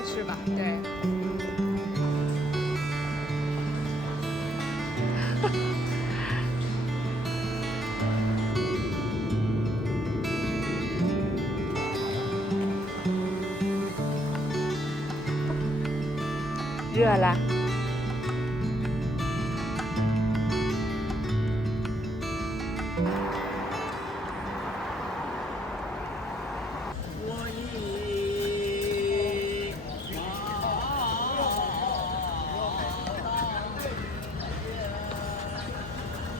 家吃吧。对。热了。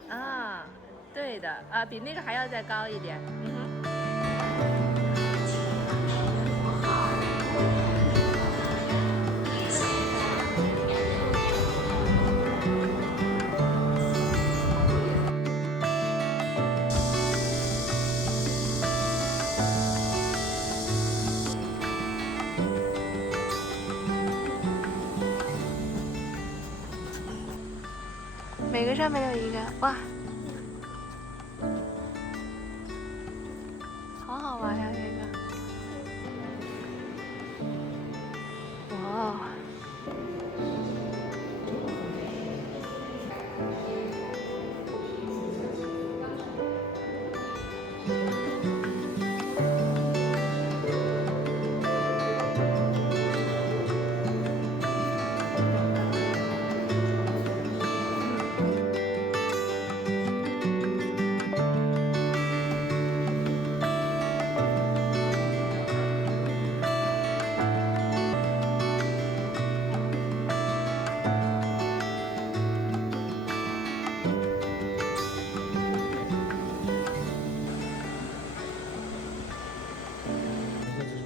啊，对的啊，比那个还要再高一点。嗯哼。每个上面都有一个，哇，好好玩呀，这个。哇。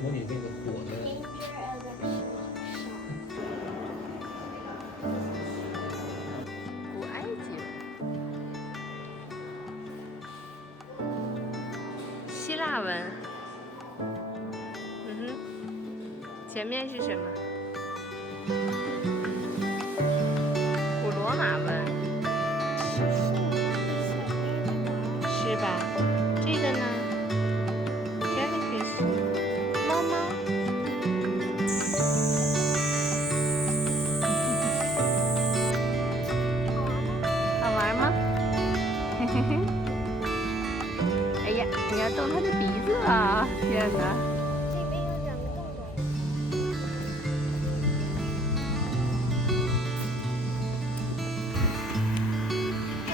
模拟那个火的。古埃及文，希腊文。嗯哼，前面是什么？古罗马文。是吧？这个呢 ？Jellyfish， 猫猫。好玩吗？嘿嘿嘿。哎呀，你要动它的鼻子啊！天哪！这边有2个洞洞。好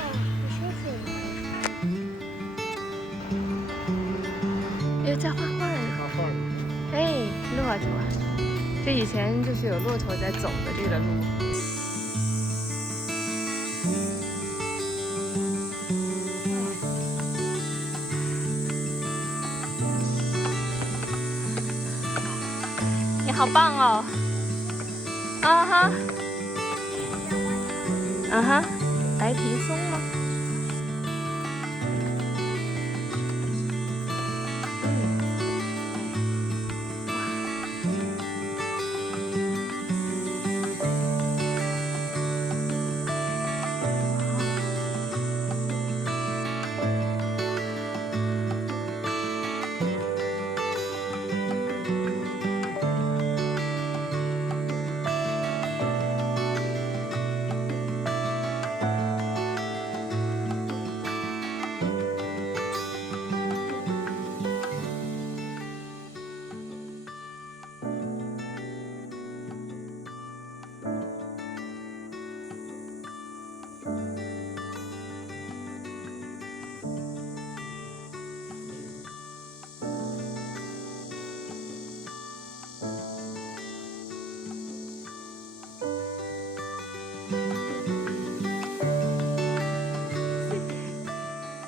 舒服。哎，在画画呢。画画。哎，骆驼，这以前就是有骆驼在走的这个路。你好棒哦！啊哈，啊哈，白皮松吗？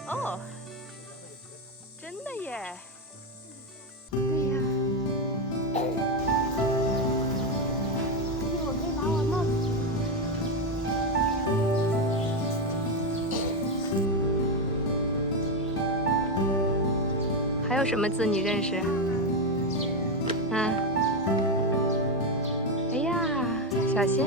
哦，真的耶！对呀。我可以把我帽子还有什么字你认识？嗯。哎呀，小心！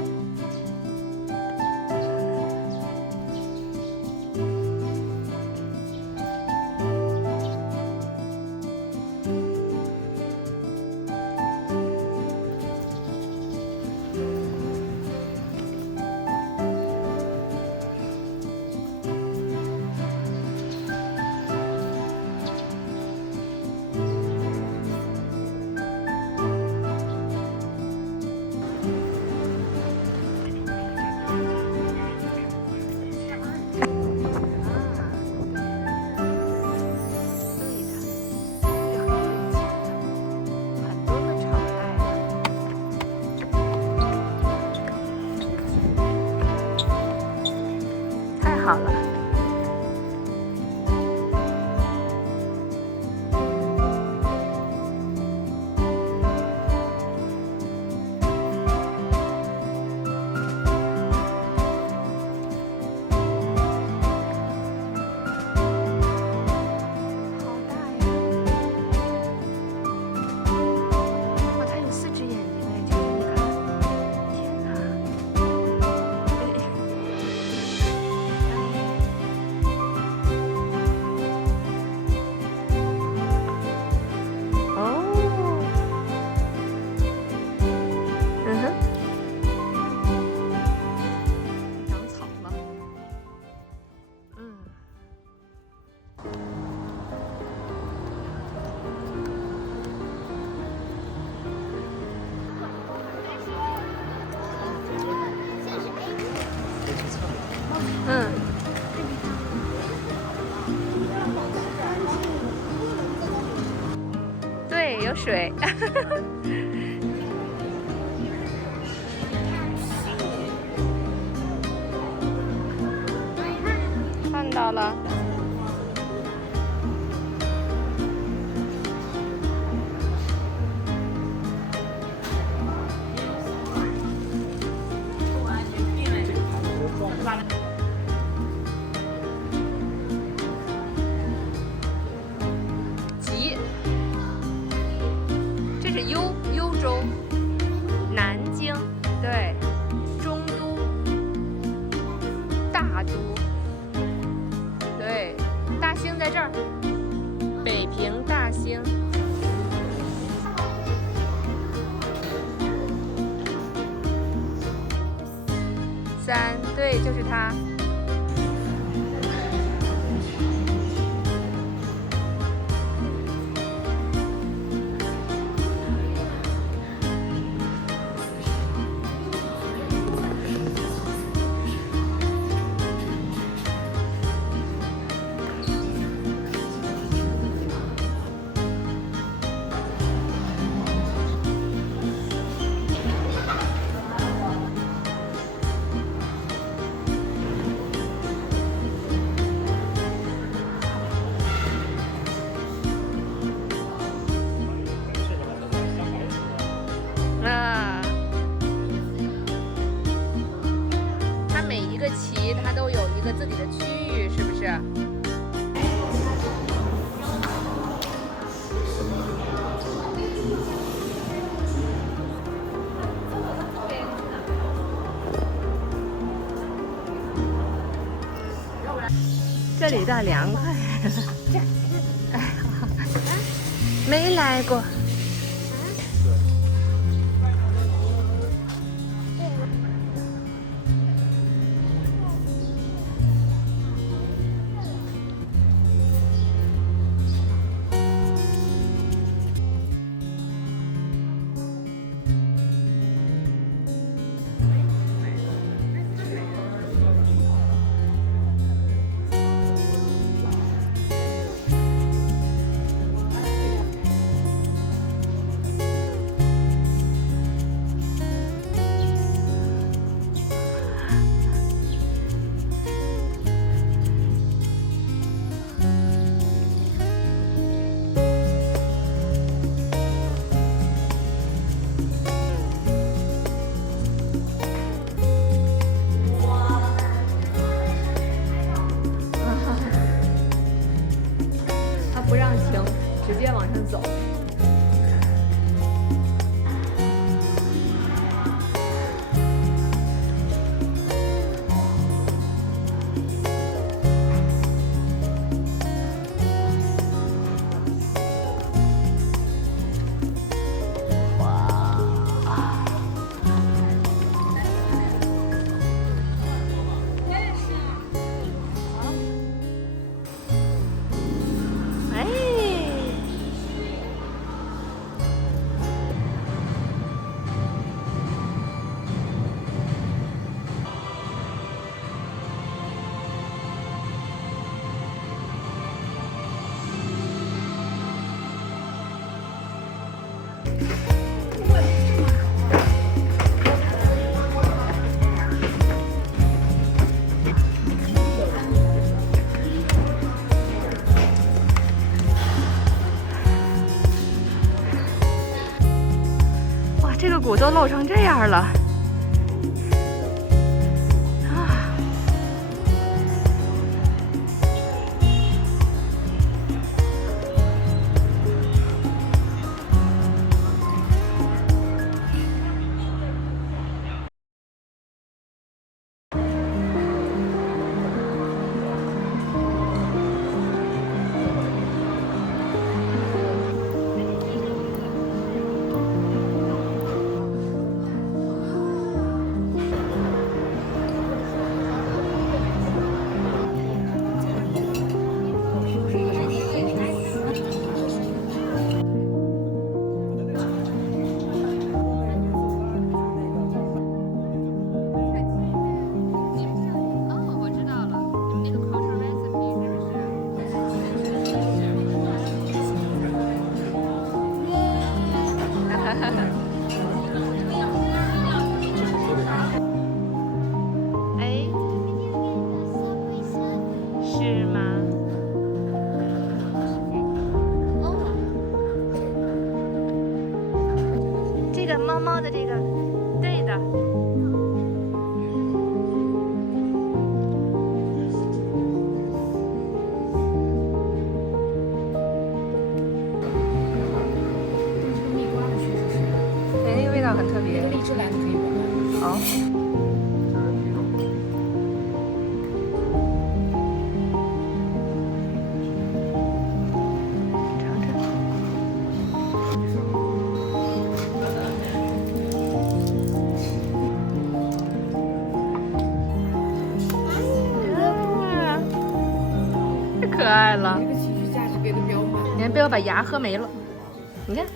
有水。看到了。吉，这是幽州，南京，对，中都，大都，对，大兴在这儿，北平大兴。3，对，就是它。它每一个旗，它都有一个自己的区域，是不是？这里倒凉快。没来过。不让停，直接往上走。这个鼓都露成这样了。猫猫的这个，对的。蜜瓜的确实是，对，那个味道很特别。荔枝蓝的可以闻闻。好。太可爱了！这个情绪价值给的比较满。你看，被我把牙喝没了。你看，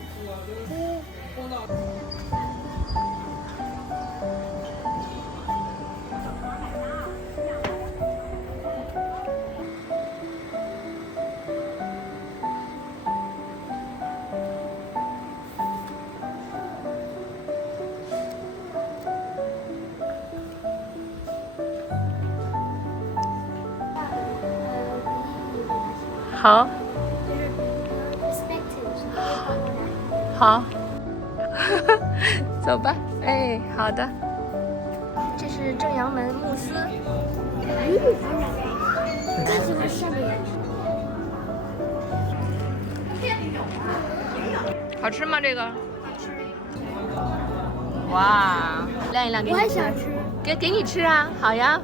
好，好，走吧。哎，好的。这是正阳门慕斯，这就是上面。好吃吗？这个？哇，晾一晾给我你吃。还想吃。给你吃啊，好呀。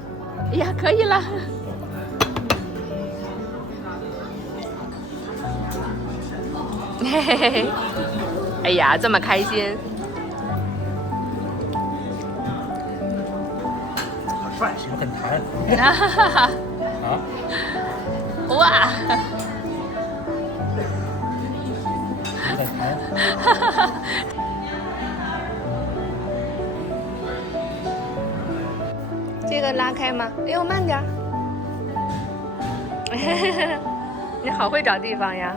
哎呀，可以了。嘿嘿嘿嘿，哎呀，这么开心！好帅，是不是很弹？哈哈哈！啊？哇！有点弹。哈哈哈！这个拉开吗？哎呦，慢点儿！你好会找地方呀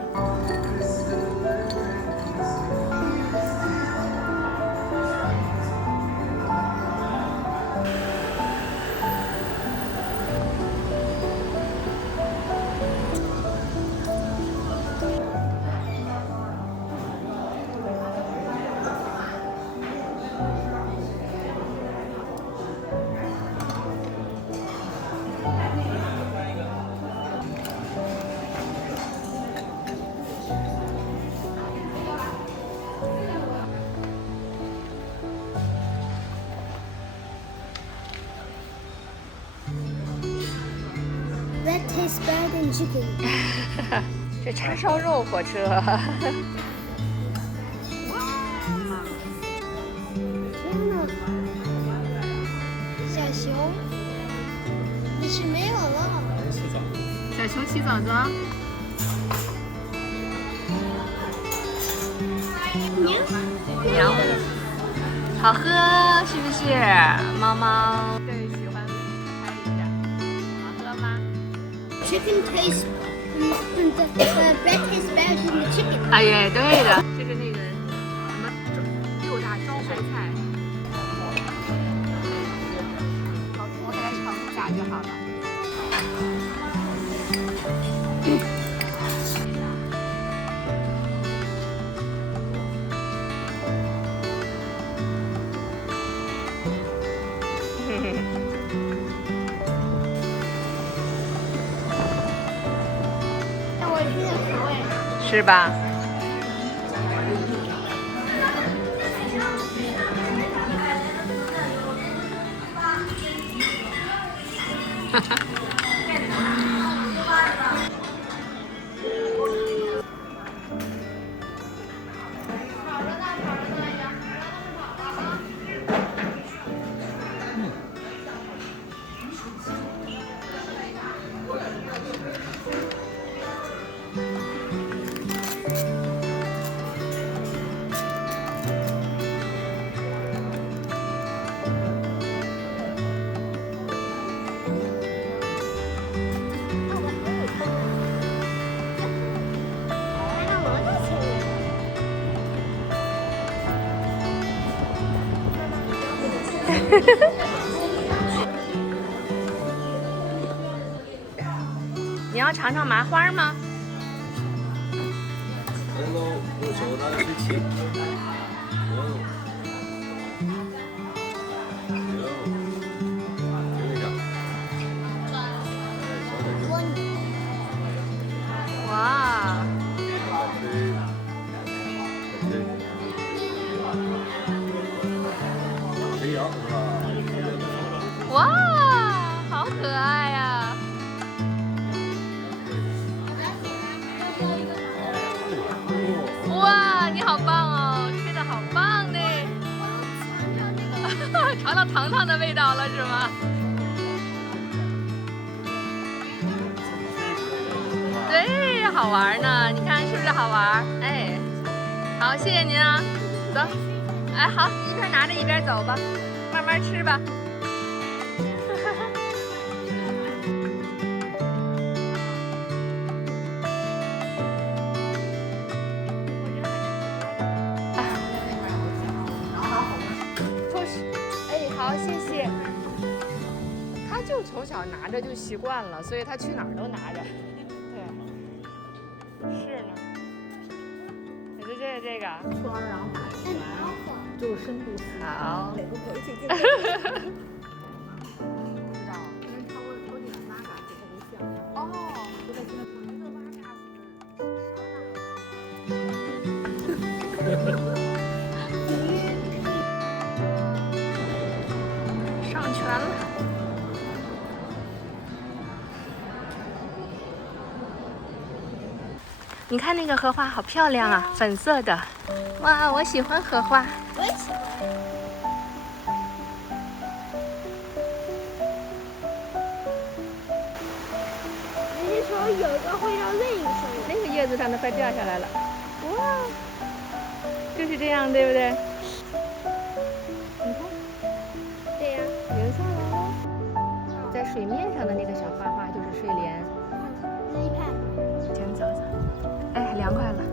！That tastes better than chicken. 这叉烧肉火车。天哪！小熊，你是没有了。洗澡。小熊起早装。娘，好喝是不是？猫猫最喜欢拍一下，好喝吗？ Chicken tastes, the bread tastes better than the chicken. 哎呀，对的，这是那个什么六大招牌菜，我给它盛一下就好了。那我这个口味。是吧？哈哈。你要尝尝麻花吗？糖糖的味道了是吗？对，好玩呢，你看是不是好玩？哎，好，谢谢您啊，走。哎，好，一边拿着一边走吧，慢慢吃吧。哎，好，谢谢。他就从小拿着就习惯了，所以他去哪儿都拿着。对，是呢。你就这个。圈儿，然后打圆，就是深度。好。哪个可以知道，跟超级玛嘎特别像。哦，就在现在说一个玛嘎上全了。你看那个荷花好漂亮啊，粉色的。哇，我喜欢荷花。我也喜欢。你是说有一个会让另一个生那个叶子上的快掉下来了。哇，就是这样，对不对？你看，对呀，流下来了。在水面上的那个小花花就是睡莲。那一派。先走走。哎，凉快了。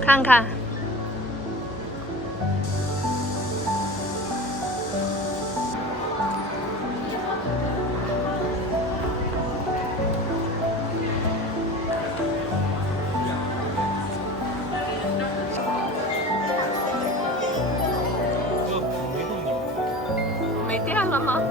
看看，没电了吗？